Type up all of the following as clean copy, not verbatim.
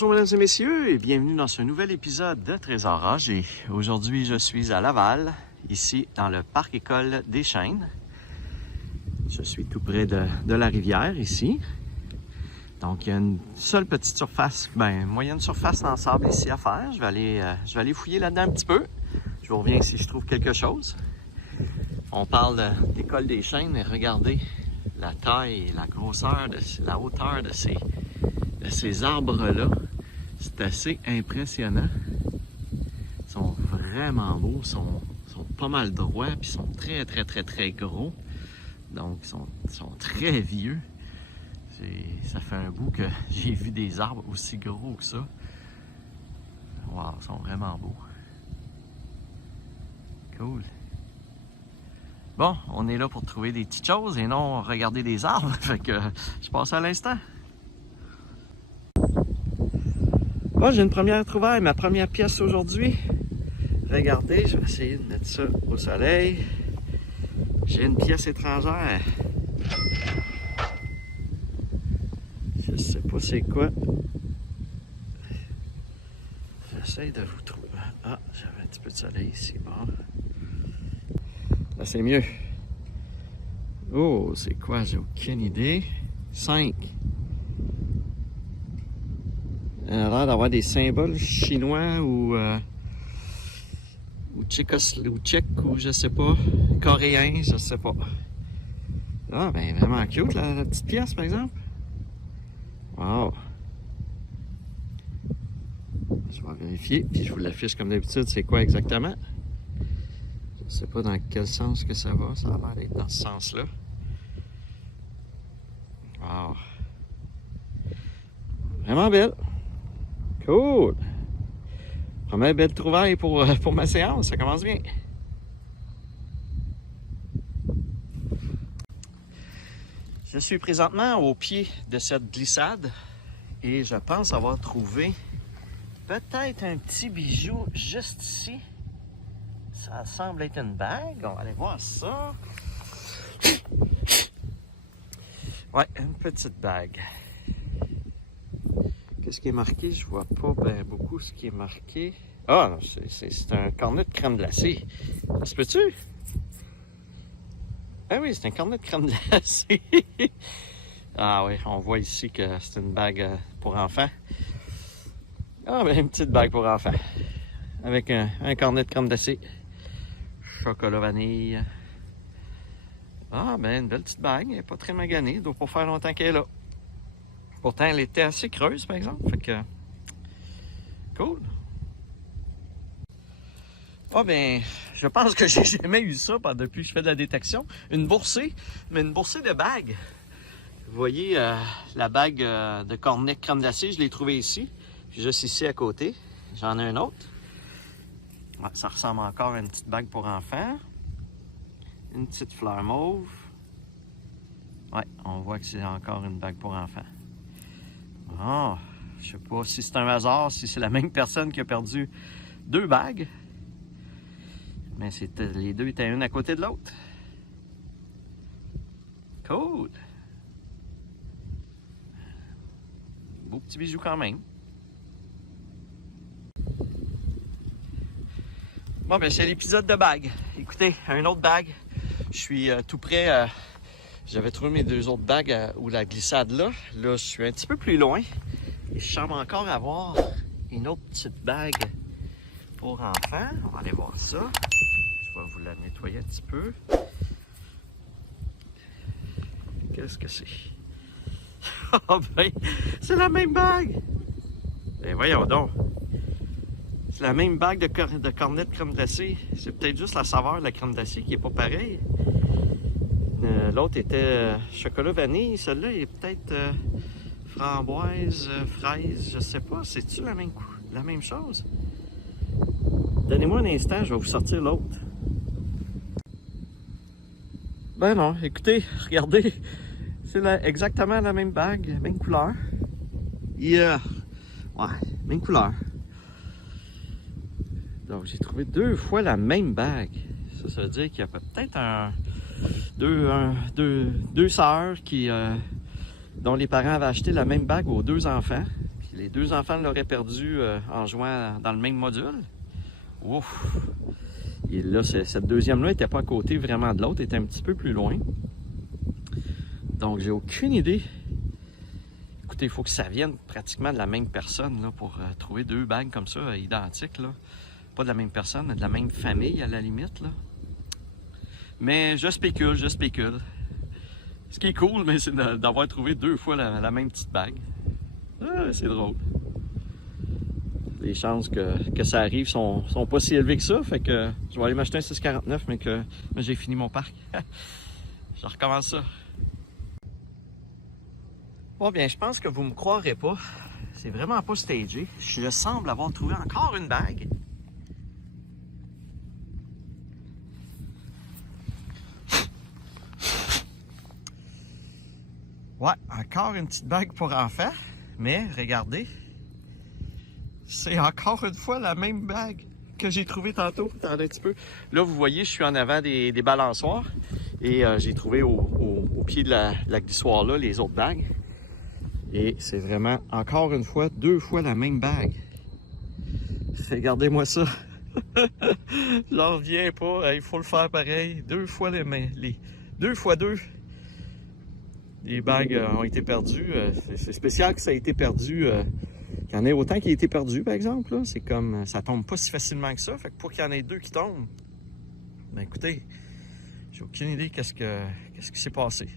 Bonjour mesdames et messieurs et bienvenue dans ce nouvel épisode de Trésorage. Et aujourd'hui je suis à Laval, ici dans le parc école des Chênes. Je suis tout près de la rivière ici. Donc il y a une seule petite surface, moyenne surface en sable ici à faire. Je vais aller fouiller là-dedans un petit peu. Je vous reviens si je trouve quelque chose. On parle de l'école des Chênes et regardez la taille et la grosseur, la hauteur de ces arbres-là. C'est assez impressionnant. Ils sont vraiment beaux, sont pas mal droits, puis sont très gros. Donc, ils sont très vieux. Ça fait un bout que j'ai vu des arbres aussi gros que ça. Wow, ils sont vraiment beaux. Cool. Bon, on est là pour trouver des petites choses et non regarder des arbres. Fait que je passe à l'instant. Bon, j'ai une première trouvaille, ma première pièce aujourd'hui. Regardez, je vais essayer de mettre ça au soleil. J'ai une pièce étrangère. Je sais pas c'est quoi. J'essaie de vous trouver. Ah, j'avais un petit peu de soleil ici. Bon. Là, c'est mieux. Oh, c'est quoi? J'ai aucune idée. 5. Il a l'air d'avoir des symboles chinois ou tchèques ou je sais pas, coréens, je sais pas. Ah, ben vraiment cute la petite pièce par exemple. Wow. Je vais vérifier, puis je vous l'affiche comme d'habitude, c'est quoi exactement. Je sais pas dans quel sens que ça va, ça a l'air d'être dans ce sens-là. Wow. Vraiment belle. Cool! Première belle trouvaille pour ma séance, ça commence bien. Je suis présentement au pied de cette glissade et je pense avoir trouvé peut-être un petit bijou juste ici. Ça semble être une bague, on va aller voir ça. Ouais, une petite bague. Qu'est-ce qui est marqué? Je vois pas beaucoup ce qui est marqué. Ah, c'est un cornet de crème glacée. Ça se peut-tu? Ah oui, c'est un cornet de crème glacée. Ah oui, on voit ici que c'est une bague pour enfants. Ah, ben une petite bague pour enfants. Avec un cornet de crème glacée. Chocolat vanille. Ah, ben une belle petite bague. Elle n'est pas très maganée. Elle doit pas faire longtemps qu'elle est là. Pourtant, elle était assez creuse, par exemple. Fait que... Cool. Ah ben, je pense que j'ai jamais eu ça depuis que je fais de la détection. Une boursée, mais une boursée de bagues. Vous voyez, la bague de cornet crème glacée, je l'ai trouvée ici. Puis juste ici à côté. J'en ai un autre. Ouais, ça ressemble encore à une petite bague pour enfants. Une petite fleur mauve. Ouais, on voit que c'est encore une bague pour enfants. Ah, je sais pas si c'est un hasard, si c'est la même personne qui a perdu 2 bagues. Mais les deux étaient une à côté de l'autre. Cool. Beau petit bijou quand même. Bon, ben c'est l'épisode de bagues. Écoutez, un autre bague. Je suis tout près. J'avais trouvé mes 2 autres bagues où la glissade là. Là, je suis un petit peu plus loin. Et je semble encore avoir une autre petite bague pour enfants. On va aller voir ça. Je vais vous la nettoyer un petit peu. Qu'est-ce que c'est? Ah ben, c'est la même bague! Ben voyons donc. C'est la même bague de cornet de crème glacée. C'est peut-être juste la saveur de la crème glacée qui n'est pas pareille. L'autre était chocolat vanille. Celle-là est peut-être framboise, fraise, je sais pas. C'est-tu la même chose? Donnez-moi un instant, je vais vous sortir l'autre. Ben non, écoutez, regardez. C'est exactement la même bague, même couleur. Yeah! Ouais, même couleur. Donc j'ai trouvé 2 fois la même bague. Ça veut dire qu'il y a peut-être deux sœurs dont les parents avaient acheté la même bague aux 2 enfants. Puis Les deux enfants l'auraient perdu en jouant dans le même module. Ouf! Et là, cette deuxième-là n'était pas à côté vraiment de l'autre, était un petit peu plus loin. Donc, j'ai aucune idée. Écoutez, il faut que ça vienne pratiquement de la même personne là, pour trouver deux bagues comme ça, identiques. Là. Pas de la même personne, mais de la même famille à la limite. Là. Mais je spécule, je spécule. Ce qui est cool, mais c'est d'avoir trouvé deux fois la même petite bague. Ah, c'est drôle. Les chances que ça arrive sont pas si élevées que ça. Fait que je vais aller m'acheter un 649, mais j'ai fini mon parc. Je recommence ça. Bon bien, je pense que vous me croirez pas. C'est vraiment pas stagé. Je semble avoir trouvé encore une bague. Ouais, encore une petite bague pour enfants. Mais regardez, c'est encore une fois la même bague que j'ai trouvée tantôt. Attendez un petit peu. Là, vous voyez, je suis en avant des balançoires. Et j'ai trouvé au pied de la glissoire là les autres bagues. Et c'est vraiment, encore une fois, deux fois la même bague. Regardez-moi ça. J'en reviens pas. Il faut le faire pareil. Deux fois les deux fois deux. Les bagues ont été perdues. C'est spécial que ça a été perdu. Qu'il y en ait autant qui a été perdu, par exemple. C'est comme, ça tombe pas si facilement que ça. Fait que pour qu'il y en ait deux qui tombent, ben écoutez, j'ai aucune idée qu'est-ce qui s'est passé.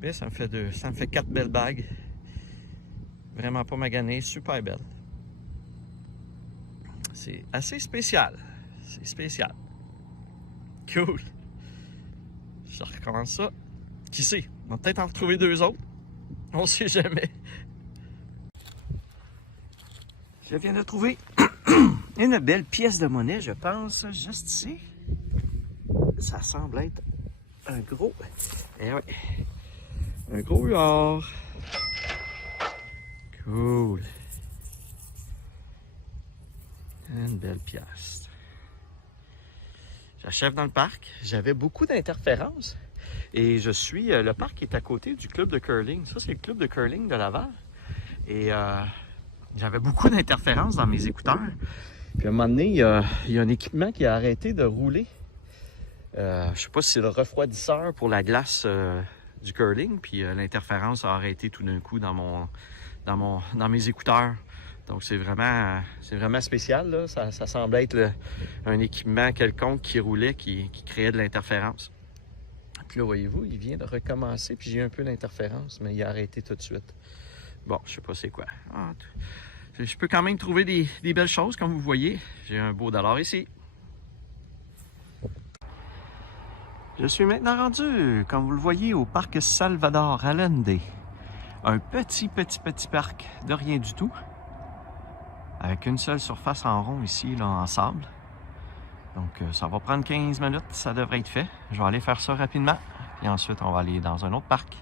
Mais ça me fait 4 belles bagues. Vraiment pas maganées, super belles. C'est assez spécial. C'est spécial. Cool. Je recommence ça. Qui sait? On va peut-être en retrouver deux autres. On sait jamais. Je viens de trouver une belle pièce de monnaie, je pense, juste ici. Ça semble être un gros... Eh ouais. Un gros huard. Cool. Une belle pièce. J'achève dans le parc. J'avais beaucoup d'interférences. Et je suis... le parc est à côté du club de curling. Ça, c'est le club de curling de Laval. Et j'avais beaucoup d'interférences dans mes écouteurs. Puis à un moment donné, il y a un équipement qui a arrêté de rouler. Je ne sais pas si c'est le refroidisseur pour la glace du curling. Puis l'interférence a arrêté tout d'un coup dans mes écouteurs. Donc c'est vraiment spécial. Là. Ça semble être un équipement quelconque qui roulait, qui créait de l'interférence. Puis là, voyez-vous, il vient de recommencer, puis j'ai un peu d'interférence, mais il a arrêté tout de suite. Bon, je sais pas c'est quoi. Je peux quand même trouver des belles choses, comme vous voyez. J'ai un beau dollar ici. Je suis maintenant rendu, comme vous le voyez, au parc Salvador Allende. Un petit parc de rien du tout. Avec une seule surface en rond ici, là, en sable. Donc, ça va prendre 15 minutes, ça devrait être fait. Je vais aller faire ça rapidement. Et ensuite, on va aller dans un autre parc.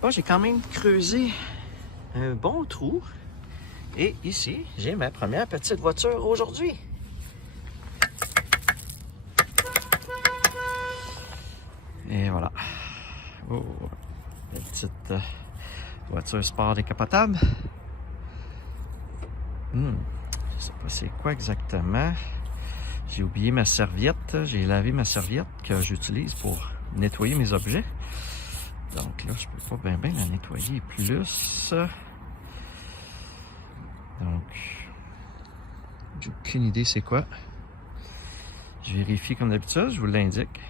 Bon, j'ai quand même creusé un bon trou. Et ici, j'ai ma première petite voiture aujourd'hui. Et voilà. Oh, une petite voiture sport décapotable. Je sais pas c'est quoi exactement. J'ai oublié ma serviette. J'ai lavé ma serviette que j'utilise pour nettoyer mes objets. Donc là, je peux pas bien la nettoyer plus. Donc, j'ai aucune idée c'est quoi. Je vérifie comme d'habitude, je vous l'indique.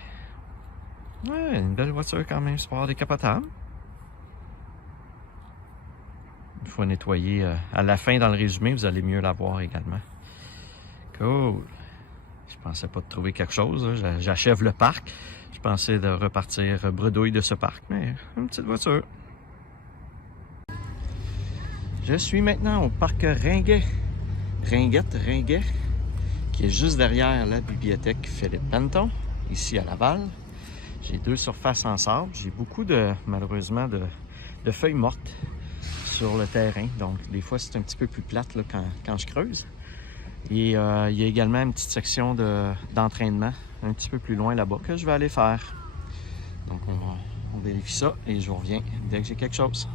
Ouais, une belle voiture quand même, sport décapotable. Il faut nettoyer à la fin dans le résumé, vous allez mieux la voir également. Cool. Je pensais pas de trouver quelque chose. J'achève le parc. Je pensais de repartir bredouille de ce parc, mais une petite voiture. Je suis maintenant au parc Ringuet, qui est juste derrière la bibliothèque Philippe Panton, ici à Laval. J'ai deux surfaces en sable. J'ai beaucoup malheureusement, de feuilles mortes sur le terrain. Donc, des fois, c'est un petit peu plus plate là, quand je creuse. Et il y a également une petite section d'entraînement un petit peu plus loin là-bas que je vais aller faire. Donc, On vérifie ça et je vous reviens dès que j'ai quelque chose.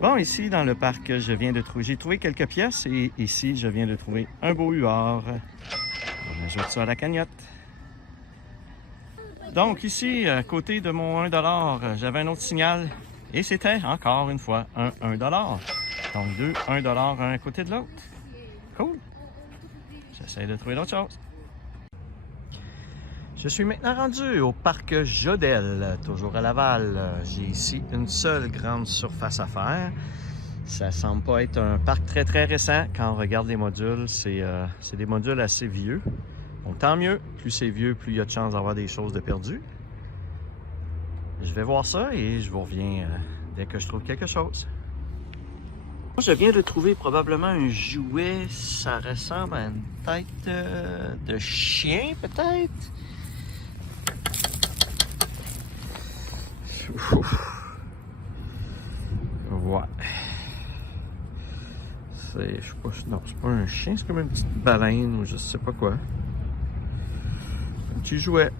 Bon, ici dans le parc, je viens de trouver, j'ai trouvé quelques pièces et ici, je viens de trouver un beau huard. On ajoute ça à la cagnotte. Donc ici, à côté de mon 1$, j'avais un autre signal et c'était encore une fois un 1$. Donc deux 1$ un à côté de l'autre. Cool. J'essaie de trouver d'autres choses. Je suis maintenant rendu au parc Jodel, toujours à Laval. J'ai ici une seule grande surface à faire. Ça semble pas être un parc très récent. Quand on regarde les modules, c'est des modules assez vieux. Donc tant mieux, plus c'est vieux, plus il y a de chances d'avoir des choses de perdues. Je vais voir ça et je vous reviens dès que je trouve quelque chose. Je viens de trouver probablement un jouet. Ça ressemble à une tête de chien peut-être. Ouais. Je sais pas, non, c'est pas un chien, c'est comme une petite baleine ou je sais pas quoi. Un petit jouet.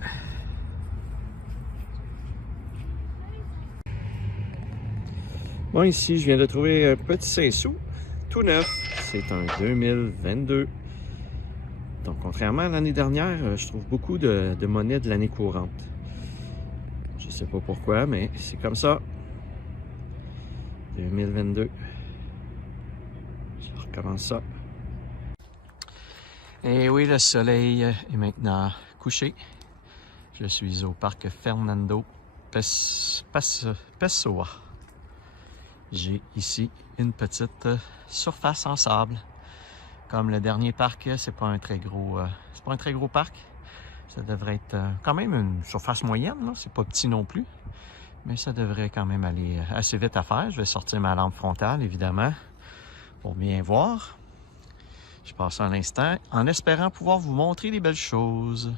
Bon, ici, je viens de trouver un petit 5 sous, tout neuf. C'est un 2022. Donc, contrairement à l'année dernière, je trouve beaucoup de monnaies de l'année courante. Je sais pas pourquoi, mais c'est comme ça. 2022. Je recommence ça. Et oui, le soleil est maintenant couché. Je suis au parc Fernando Pessoa. J'ai ici une petite surface en sable. Comme le dernier parc, c'est pas un très gros parc. Ça devrait être quand même une surface moyenne, c'est pas petit non plus. Mais ça devrait quand même aller assez vite à faire. Je vais sortir ma lampe frontale, évidemment, pour bien voir. Je passe un instant en espérant pouvoir vous montrer des belles choses.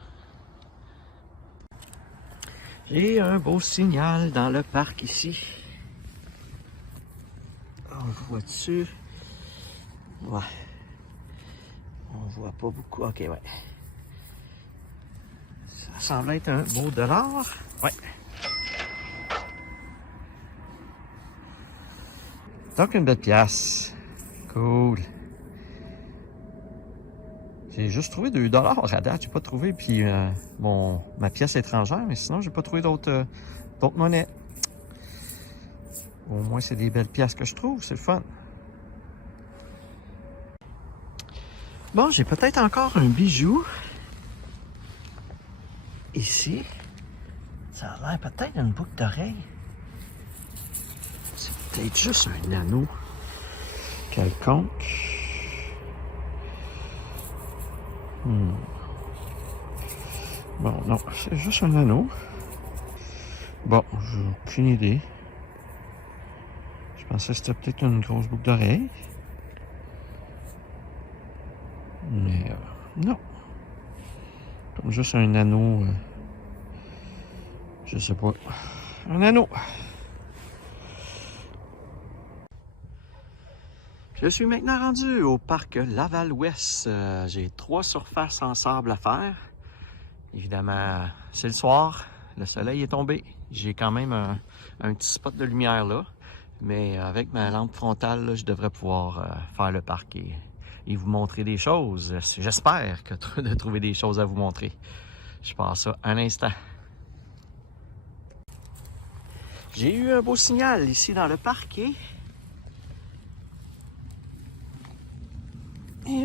J'ai un beau signal dans le parc ici. On le voit dessus. Ouais. On voit pas beaucoup. Ok, ouais. Ça semble être un beau $. Ouais. Donc une belle pièce. Cool. J'ai juste trouvé 2$ à date. J'ai pas trouvé puis ma pièce étrangère, mais sinon j'ai pas trouvé d'autres monnaies. Au moins c'est des belles pièces que je trouve, c'est le fun. Bon, j'ai peut-être encore un bijou. Ici. Ça a l'air peut-être d'une boucle d'oreille. C'est peut-être juste un anneau quelconque. Bon, non, c'est juste un anneau. Bon, j'ai aucune idée. Je pensais que c'était peut-être une grosse boucle d'oreille. Mais non. Comme juste un anneau. Je sais pas. Un anneau. Je suis maintenant rendu au parc Laval-Ouest. J'ai 3 surfaces en sable à faire. Évidemment, c'est le soir. Le soleil est tombé. J'ai quand même un petit spot de lumière là. Mais avec ma lampe frontale, là, je devrais pouvoir faire le parc et vous montrer des choses. J'espère de trouver des choses à vous montrer. Je passe ça un instant. J'ai eu un beau signal ici dans le parc et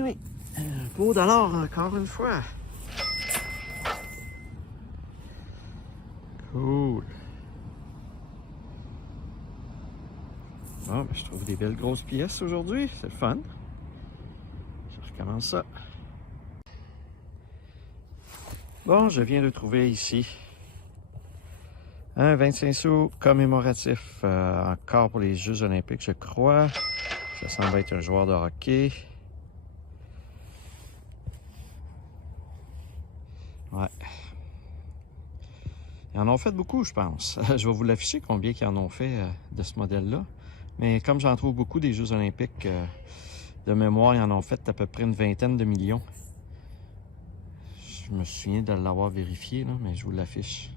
oui, un beau $, encore une fois. Cool. Bon, ben, je trouve des belles grosses pièces aujourd'hui, c'est le fun. Je recommence ça. Bon, je viens de trouver ici un 25 sous commémoratif, encore pour les Jeux olympiques, je crois. Ça semble être un joueur de hockey. Ouais. Ils en ont fait beaucoup, je pense. Je vais vous l'afficher combien ils en ont fait de ce modèle-là. Mais comme j'en trouve beaucoup des Jeux olympiques, de mémoire, ils en ont fait à peu près une vingtaine de millions. Je me souviens de l'avoir vérifié, là, mais je vous l'affiche.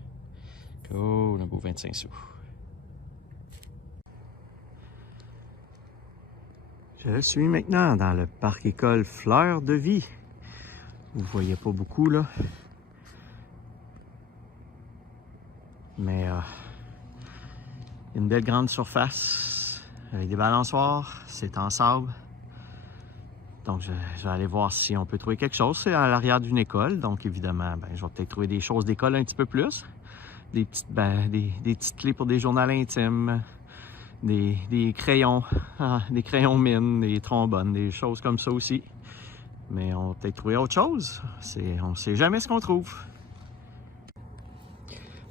Oh, le beau 25 sous. Je suis maintenant dans le parc école Fleur de Vie. Vous voyez pas beaucoup là. Mais une belle grande surface avec des balançoires. C'est en sable. Donc je vais aller voir si on peut trouver quelque chose. C'est à l'arrière d'une école. Donc évidemment, je vais peut-être trouver des choses d'école un petit peu plus. Des petites clés pour des journaux intimes. Des crayons, des crayons mines, des trombones, des choses comme ça aussi. Mais on va peut-être trouver autre chose. On ne sait jamais ce qu'on trouve.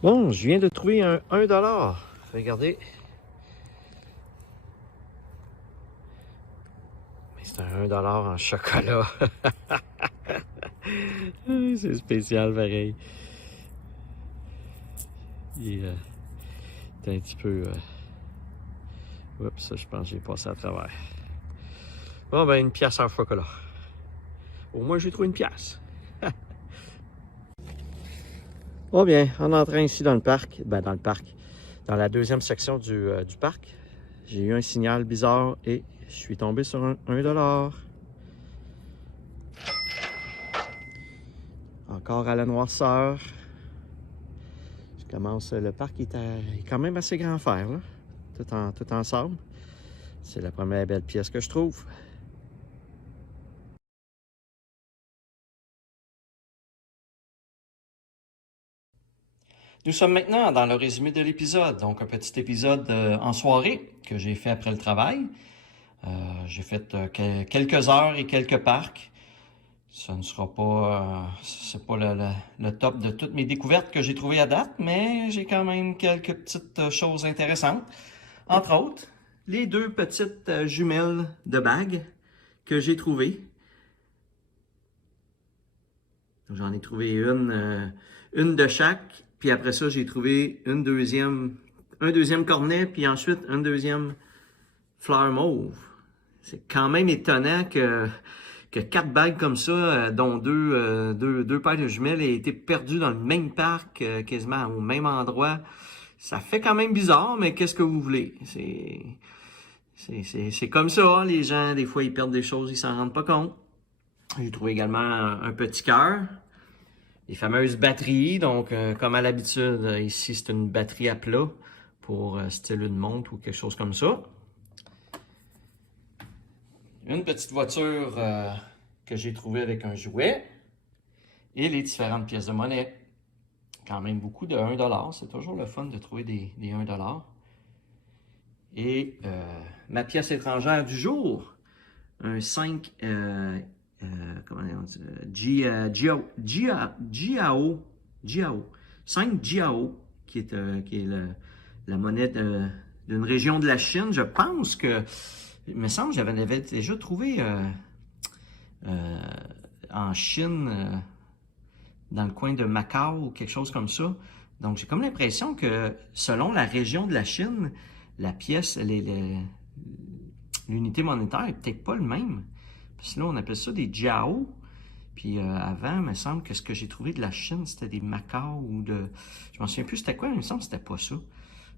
Bon, je viens de trouver un 1$. Regardez. Mais c'est un 1$ en chocolat. C'est spécial pareil. Il est un petit peu... Oups, ça, je pense que j'ai passé à travers. Bon, ben, une pièce en chocolat. Au moins, j'ai trouvé une pièce. Oh bien, en entrant ici dans le parc, dans la deuxième section du parc, j'ai eu un signal bizarre et je suis tombé sur un 1$. Encore à la noirceur. Le parc est quand même assez grand à faire, là. Tout en sable. C'est la première belle pièce que je trouve. Nous sommes maintenant dans le résumé de l'épisode, donc un petit épisode en soirée que j'ai fait après le travail. J'ai fait quelques heures et quelques parcs. Ce ne sera pas, c'est pas le top de toutes mes découvertes que j'ai trouvées à date, mais j'ai quand même quelques petites choses intéressantes. Entre autres, les deux petites jumelles de bagues que j'ai trouvées. J'en ai trouvé une de chaque, puis après ça, j'ai trouvé un deuxième cornet, puis ensuite un deuxième fleur mauve. C'est quand même étonnant que 4 bagues comme ça, dont deux paires de jumelles, aient été perdues dans le même parc, quasiment au même endroit. Ça fait quand même bizarre, mais qu'est-ce que vous voulez? C'est comme ça, hein, les gens, des fois, ils perdent des choses, ils s'en rendent pas compte. J'ai trouvé également un petit cœur. Les fameuses batteries, donc comme à l'habitude, ici c'est une batterie à plat pour style une montre ou quelque chose comme ça. Une petite voiture que j'ai trouvée avec un jouet et les différentes pièces de monnaie. Quand même beaucoup de 1$, c'est toujours le fun de trouver des 1$. Et ma pièce étrangère du jour, un 5 comment on dit, Jiao, 5 Jiao, qui est la monnaie d'une région de la Chine. Je pense que, il me semble que j'avais déjà trouvé en Chine, dans le coin de Macao ou quelque chose comme ça. Donc j'ai comme l'impression que selon la région de la Chine, la pièce, l'unité monétaire est peut-être pas le même. Parce que là, on appelle ça des jiao. Puis avant, il me semble que ce que j'ai trouvé de la Chine, c'était des Macao ou de... Je m'en souviens plus c'était quoi, mais il me semble que c'était pas ça.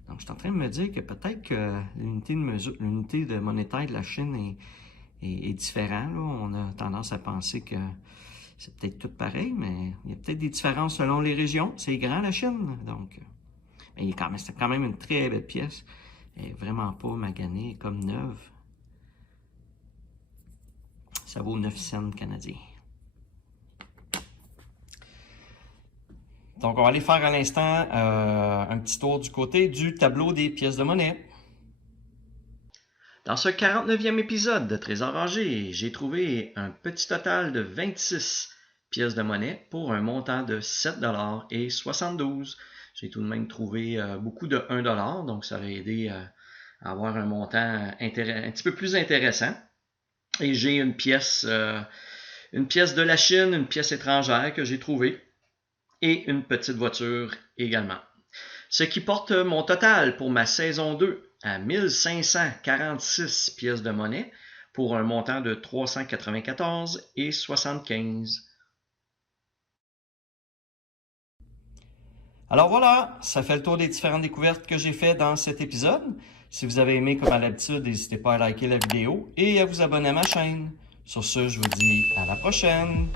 Donc je suis en train de me dire que peut-être que l'unité de monétaire de la Chine est différente. Là. On a tendance à penser que c'est peut-être tout pareil, mais il y a peut-être des différences selon les régions. C'est grand, la Chine. Donc, mais c'est quand même une très belle pièce. Elle n'est vraiment pas maganée, comme neuve. Ça vaut 9 cents canadiens. Donc, on va aller faire à l'instant un petit tour du côté du tableau des pièces de monnaie. Dans ce 49e épisode de Trésor rangé, j'ai trouvé un petit total de 26 pièces de monnaie pour un montant de 7,72 $. J'ai tout de même trouvé beaucoup de 1$, donc ça aurait aidé à avoir un montant un petit peu plus intéressant. Et j'ai une pièce de la Chine, une pièce étrangère que j'ai trouvée, et une petite voiture également. Ce qui porte mon total pour ma saison 2 à 1546 pièces de monnaie pour un montant de 394,75 $. Alors voilà, ça fait le tour des différentes découvertes que j'ai faites dans cet épisode. Si vous avez aimé, comme à l'habitude, n'hésitez pas à liker la vidéo et à vous abonner à ma chaîne. Sur ce, je vous dis à la prochaine!